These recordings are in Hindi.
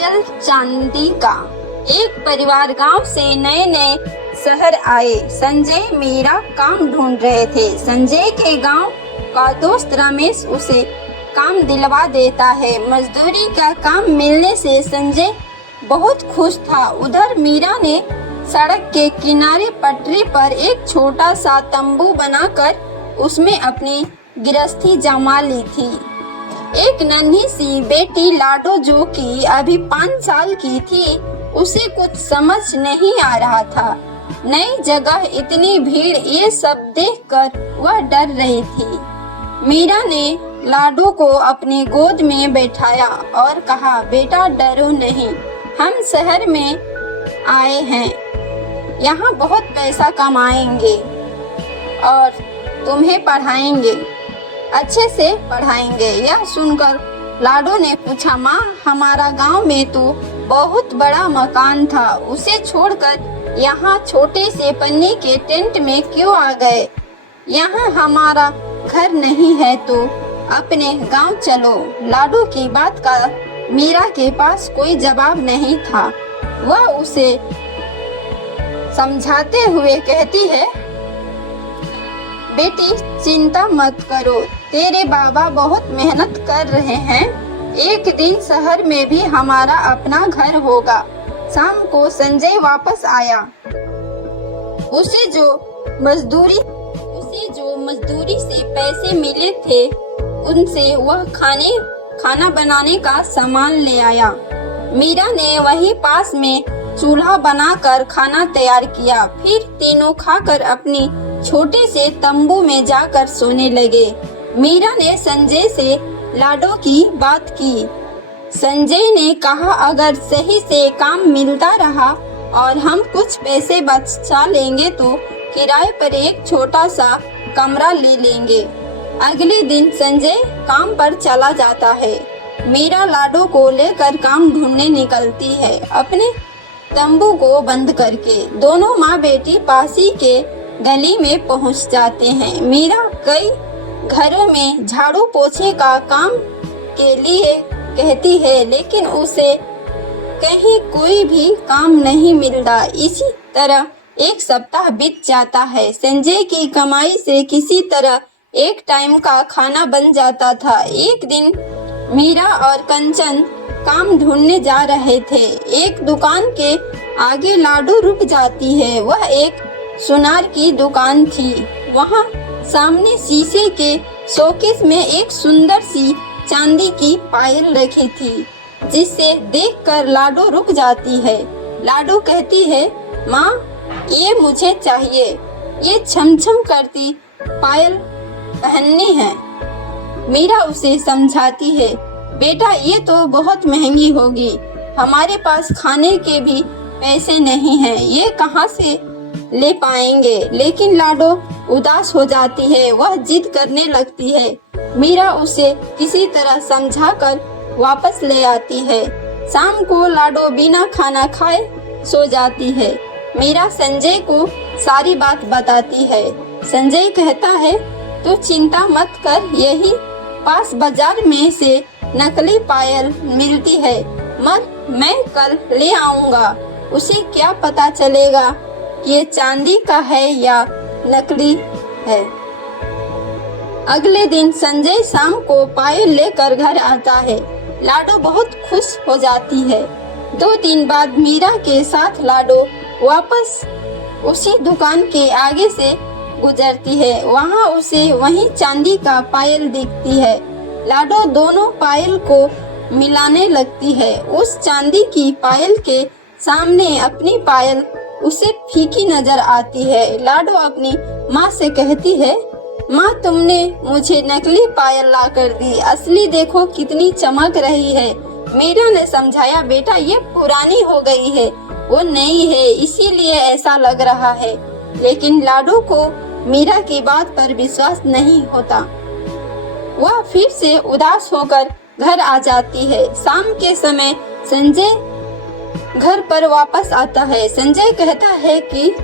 पायल चांदी का। एक परिवार गांव से नए नए शहर आए। संजय मीरा काम ढूंढ रहे थे। संजय के गांव का दोस्त रमेश उसे काम दिलवा देता है। मजदूरी का काम मिलने से संजय बहुत खुश था। उधर मीरा ने सड़क के किनारे पटरी पर एक छोटा सा तंबू बनाकर उसमें अपनी गृहस्थी जमा ली थी। एक नन्ही सी बेटी लाडो, जो कि अभी 5 साल की थी, उसे कुछ समझ नहीं आ रहा था। नई जगह, इतनी भीड़, ये सब देखकर वह डर रही थी। मीरा ने लाडो को अपनी गोद में बैठाया और कहा, बेटा डरो नहीं, हम शहर में आए हैं, यहाँ बहुत पैसा कमाएंगे और तुम्हें पढ़ाएंगे, अच्छे से पढ़ाएंगे। यह सुनकर लाडो ने पूछा, माँ, हमारा गांव में तो बहुत बड़ा मकान था, उसे छोड़कर यहाँ छोटे से पन्नी के टेंट में क्यों आ गए? यहाँ हमारा घर नहीं है तो अपने गांव चलो। लाडो की बात का मीरा के पास कोई जवाब नहीं था। वह उसे समझाते हुए कहती है, बेटी चिंता मत करो, तेरे बाबा बहुत मेहनत कर रहे हैं, एक दिन शहर में भी हमारा अपना घर होगा। शाम को संजय वापस आया। उसे जो मजदूरी से पैसे मिले थे, उनसे वह खाना बनाने का सामान ले आया। मीरा ने वहीं पास में चूल्हा बनाकर खाना तैयार किया। फिर तीनों खाकर अपनी छोटे से तंबू में जाकर सोने लगे। मीरा ने संजय से लाडो की बात की। संजय ने कहा, अगर सही से काम मिलता रहा और हम कुछ पैसे बचा लेंगे तो किराए पर एक छोटा सा कमरा ले लेंगे। अगले दिन संजय काम पर चला जाता है। मीरा लाडो को लेकर काम ढूंढने निकलती है, अपने तंबू को बंद करके। दोनों माँ बेटी पासी के गली में पहुंच जाते हैं। मीरा कई घरों में झाड़ू पोछे का काम के लिए कहती है, लेकिन उसे कहीं कोई भी काम नहीं मिलता। इसी तरह एक सप्ताह बीत जाता है। संजय की कमाई से किसी तरह एक टाइम का खाना बन जाता था। एक दिन मीरा और कंचन काम ढूंढने जा रहे थे। एक दुकान के आगे लाडो रुक जाती है। वह एक सुनार की दुकान थी। वहाँ सामने शीशे के शोकेस में एक सुंदर सी चांदी की पायल रखी थी, जिसे देखकर लाडो रुक जाती है। लाडो कहती है, माँ, ये मुझे चाहिए, ये छमछम करती पायल पहननी है। मीरा उसे समझाती है, बेटा ये तो बहुत महंगी होगी, हमारे पास खाने के भी पैसे नहीं हैं, ये कहाँ से ले पाएंगे। लेकिन लाडो उदास हो जाती है। वह जिद करने लगती है। मीरा उसे किसी तरह समझाकर वापस ले आती है। शाम को लाडो बिना खाना खाए सो जाती है। मीरा संजय को सारी बात बताती है। संजय कहता है, तू चिंता मत कर, यही पास बाजार में से नकली पायल मिलती है, मैं कल ले आऊंगा। उसे क्या पता चलेगा कि ये चांदी का है या नकली है। अगले दिन संजय शाम को पायल लेकर घर आता है। लाडो बहुत खुश हो जाती है। 2 दिन बाद मीरा के साथ लाडो वापस उसी दुकान के आगे से गुजरती है। वहाँ उसे वही चांदी का पायल दिखती है। लाडो दोनों पायल को मिलाने लगती है। उस चांदी की पायल के सामने अपनी पायल उसे फीकी नजर आती है। लाडो अपनी माँ से कहती है, माँ, तुमने मुझे नकली पायल ला कर दी, असली देखो कितनी चमक रही है। मीरा ने समझाया, बेटा ये पुरानी हो गई है, वो नई है, इसीलिए ऐसा लग रहा है। लेकिन लाडो को मीरा की बात पर विश्वास नहीं होता। वह फिर से उदास होकर घर आ जाती है। शाम के समय संजय घर पर वापस आता है। संजय कहता है कि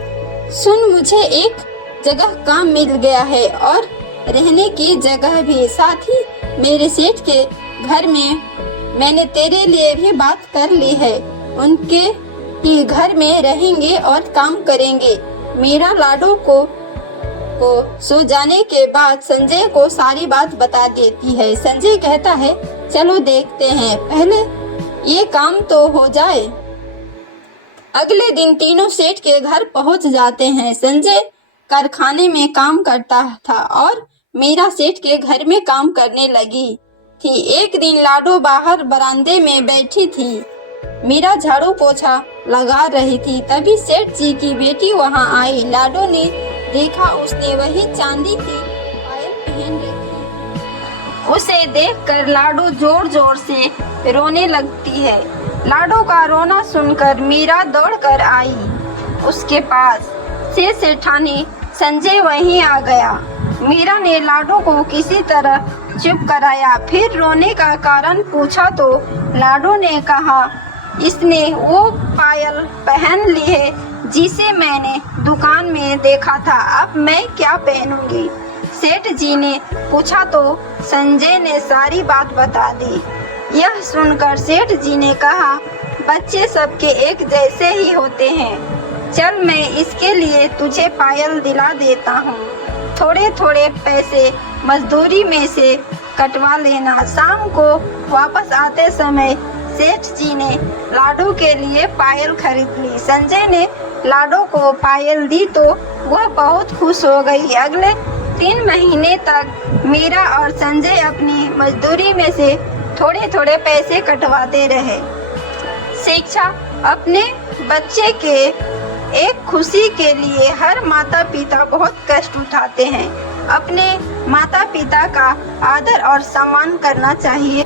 सुन, मुझे एक जगह काम मिल गया है और रहने की जगह भी, साथ ही मेरे सेठ के घर में मैंने तेरे लिए भी बात कर ली है। उनके ही घर में रहेंगे और काम करेंगे। मीरा लाडो को सो जाने के बाद संजय को सारी बात बता देती है। संजय कहता है चलो देखते हैं, पहले ये काम तो हो जाए। अगले दिन तीनों सेठ के घर पहुंच जाते हैं। संजय कारखाने में काम करता था और मीरा सेठ के घर में काम करने लगी थी। एक दिन लाडो बाहर बरामदे में बैठी थी। मीरा झाड़ू पोछा लगा रही थी। तभी सेठ जी की बेटी वहां आई। लाडो ने देखा उसने वही चांदी की पायल पहन रखी। उसे देखकर लाडो जोर जोर से रोने लगती है। लाडो का रोना सुनकर मीरा दौड़कर आई उसके पास। सेठानी संजय वहीं आ गया। मीरा ने लाडो को किसी तरह चुप कराया। फिर रोने का कारण पूछा तो लाडो ने कहा इसने वो पायल पहन ली है जिसे मैंने दुकान में देखा था। अब मैं क्या पहनूंगी? सेठ जी ने पूछा तो संजय ने सारी बात बता दी। यह सुनकर सेठ जी ने कहा बच्चे सबके एक जैसे ही होते हैं। चल मैं इसके लिए तुझे पायल दिला देता हूँ। थोड़े थोड़े पैसे मजदूरी में से कटवा लेना। शाम को वापस आते समय सेठ जी ने लाडो के लिए पायल खरीद ली। संजय ने लाडो को पायल दी तो वह बहुत खुश हो गई। अगले 3 महीने तक मीरा और संजय अपनी मजदूरी में से थोड़े थोड़े पैसे कटवाते रहे। शिक्षा अपने बच्चे के एक खुशी के लिए हर माता पिता बहुत कष्ट उठाते हैं। अपने माता पिता का आदर और सम्मान करना चाहिए।